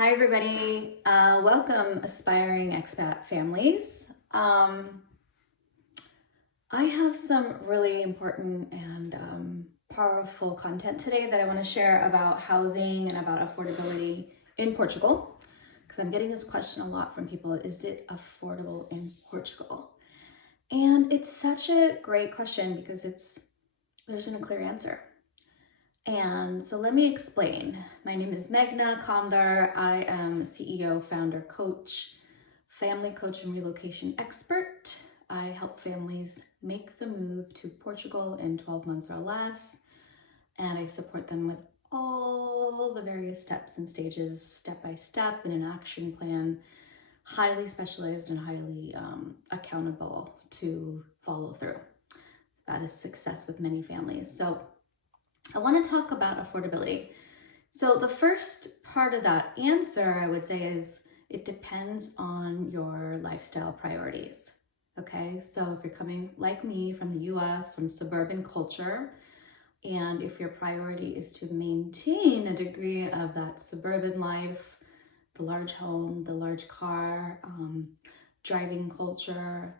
Hi everybody, welcome aspiring expat families. I have some really important and powerful content today that I want to share about housing and about affordability in Portugal, because I'm getting this question a lot from people: is it affordable in Portugal? And it's such a great question because there isn't a clear answer. And so let me explain. My name is Meghana Kamdar. I am CEO, founder, coach, family coach, and relocation expert. I help families make the move to Portugal in 12 months or less. And I support them with all the various steps and stages, step by step, in an action plan, highly specialized and highly accountable to follow through. That is success with many families. So I want to talk about affordability. So the first part of that answer, I would say, is it depends on your lifestyle priorities. Okay, so if you're coming like me from the US, from suburban culture, and if your priority is to maintain a degree of that suburban life, the large home, the large car, driving culture,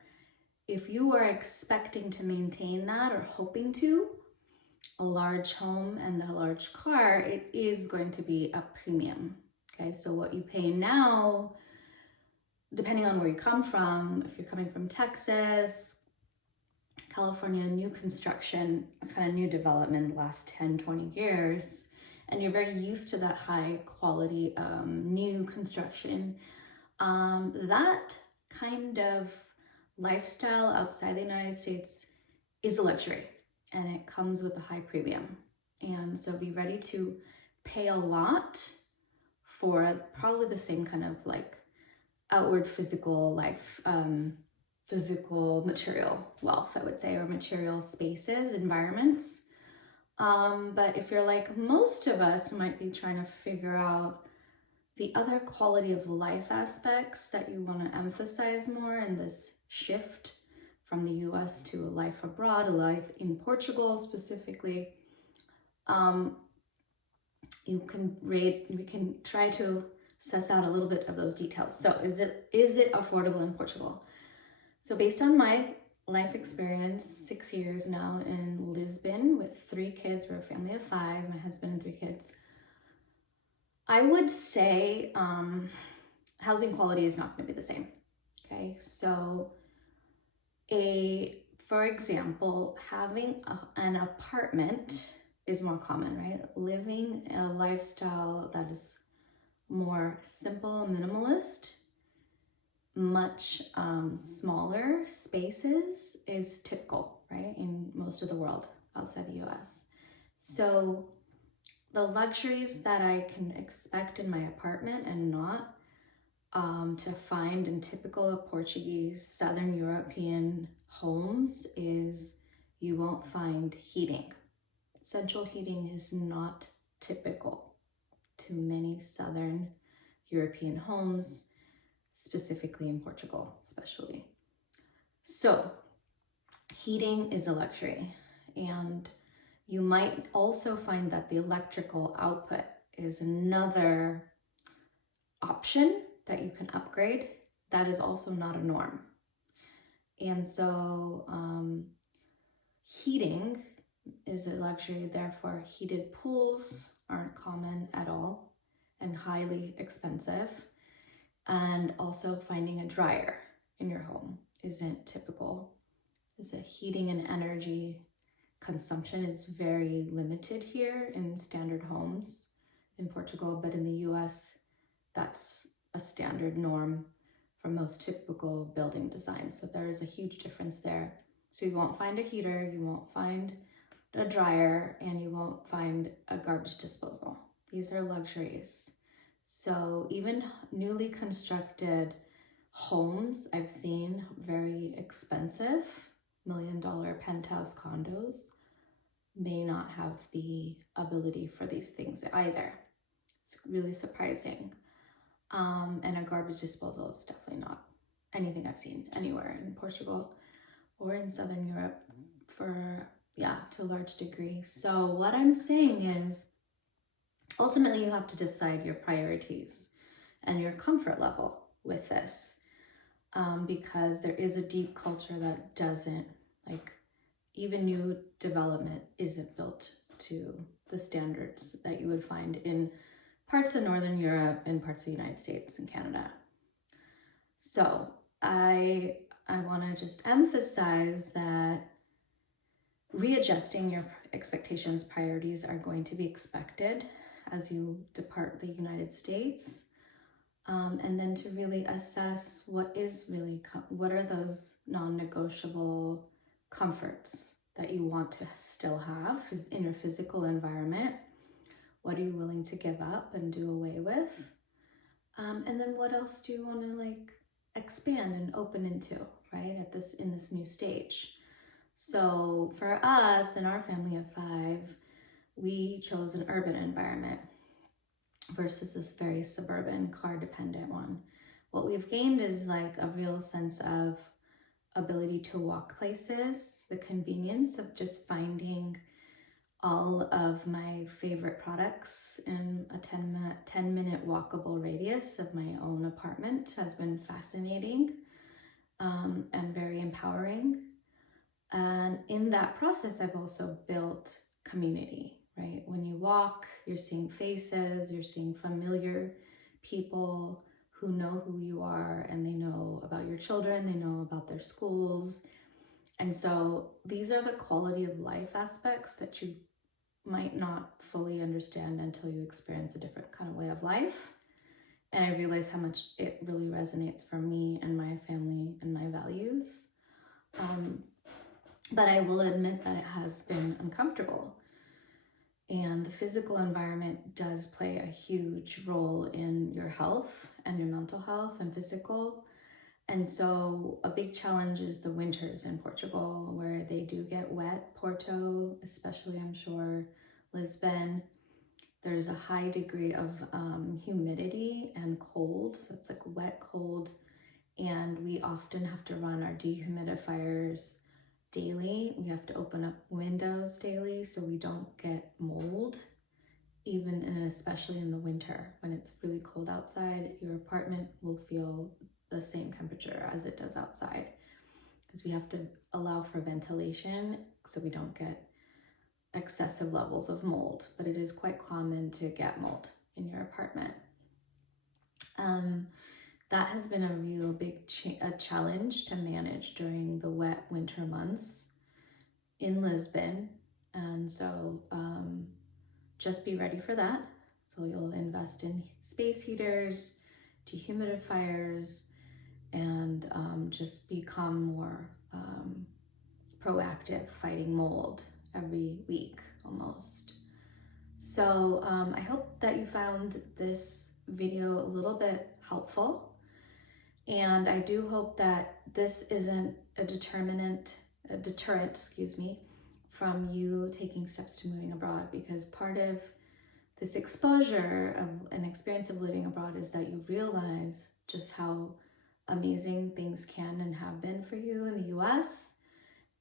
if you are expecting to maintain that or hoping to, a large home and a large car, it is going to be a premium. Okay, so what you pay now, depending on where you come from, if you're coming from Texas, California, new construction, kind of new development the last 10, 20 years, and you're very used to that high quality new construction, that kind of lifestyle outside the United States is a luxury. And it comes with a high premium. And so be ready to pay a lot for probably the same kind of like outward physical life, physical material wealth, I would say, or material spaces, environments. But if you're like most of us who might be trying to figure out the other quality of life aspects that you want to emphasize more in this shift from the US to a life abroad, a life in Portugal specifically, we can try to suss out a little bit of those details. So is it affordable in Portugal? So based on my life experience, 6 years now in Lisbon with 3 kids, we're a family of 5, my husband and 3 kids, I would say housing quality is not going to be the same. Okay, so for example, having an apartment is more common, right? Living a lifestyle that is more simple, minimalist, much smaller spaces is typical, right? In most of the world outside the US. So the luxuries that I can expect in my apartment and not to find in typical Portuguese, Southern European homes is you won't find heating. Central heating is not typical to many Southern European homes, specifically in Portugal, especially. So heating is a luxury, and you might also find that the electrical output is another option that you can upgrade. That is also not a norm. And so heating is a luxury, therefore heated pools aren't common at all and highly expensive. And also finding a dryer in your home isn't typical. It's a heating and energy consumption is very limited here in standard homes in Portugal, but in the US, that's a standard norm for most typical building designs. So there is a huge difference there. So you won't find a heater, you won't find a dryer, and you won't find a garbage disposal. These are luxuries. So even newly constructed homes, I've seen very expensive, $1 million penthouse condos may not have the ability for these things either. It's really surprising. And a garbage disposal is definitely not anything I've seen anywhere in Portugal or in Southern Europe to a large degree. So what I'm saying is ultimately you have to decide your priorities. and your comfort level with this. Because there is a deep culture that doesn't, like, even new development isn't built to the standards that you would find in parts of Northern Europe and parts of the United States and Canada. So I want to just emphasize that readjusting your expectations, priorities are going to be expected as you depart the United States. And then to really assess what are those non-negotiable comforts that you want to still have in your physical environment. What are you willing to give up and do away with? And then what else do you want to like expand and open into, right? In this new stage. So for us in our family of 5, we chose an urban environment versus this very suburban, car dependent one. What we've gained is like a real sense of ability to walk places, the convenience of just finding all of my favorite products in a 10-minute walkable radius of my own apartment has been fascinating and very empowering. And in that process, I've also built community, right? When you walk, you're seeing faces, you're seeing familiar people who know who you are, and they know about your children, they know about their schools. And so these are the quality of life aspects that you might not fully understand until you experience a different kind of way of life. And I realize how much it really resonates for me and my family and my values. But I will admit that it has been uncomfortable. And the physical environment does play a huge role in your health and your mental health and physical. And so a big challenge is the winters in Portugal, where they do get wet. Porto, especially, I'm sure, Lisbon, there's a high degree of humidity and cold. So it's like wet, cold. And we often have to run our dehumidifiers daily. We have to open up windows daily so we don't get mold, even and especially in the winter when it's really cold outside. Your apartment will feel the same temperature as it does outside because we have to allow for ventilation so we don't get excessive levels of mold, but it is quite common to get mold in your apartment. That has been a real big challenge to manage during the wet winter months in Lisbon. And so just be ready for that. So you'll invest in space heaters, dehumidifiers, and just become more proactive fighting mold every week almost. So I hope that you found this video a little bit helpful. And I do hope that this isn't a deterrent, from you taking steps to moving abroad, because part of this exposure of an experience of living abroad is that you realize just how amazing things can and have been for you in the US,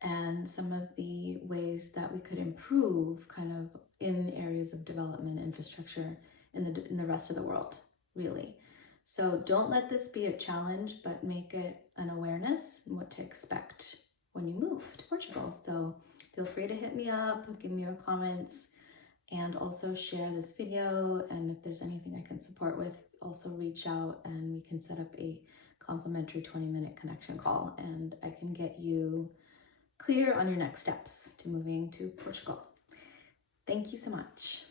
and some of the ways that we could improve kind of in areas of development infrastructure in the rest of the world, really. So don't let this be a challenge, but make it an awareness and what to expect when you move to Portugal. So feel free to hit me up, give me your comments, and also share this video. And if there's anything I can support with, also reach out and we can set up a complimentary 20-minute connection call and I can get you clear on your next steps to moving to Portugal. Thank you so much.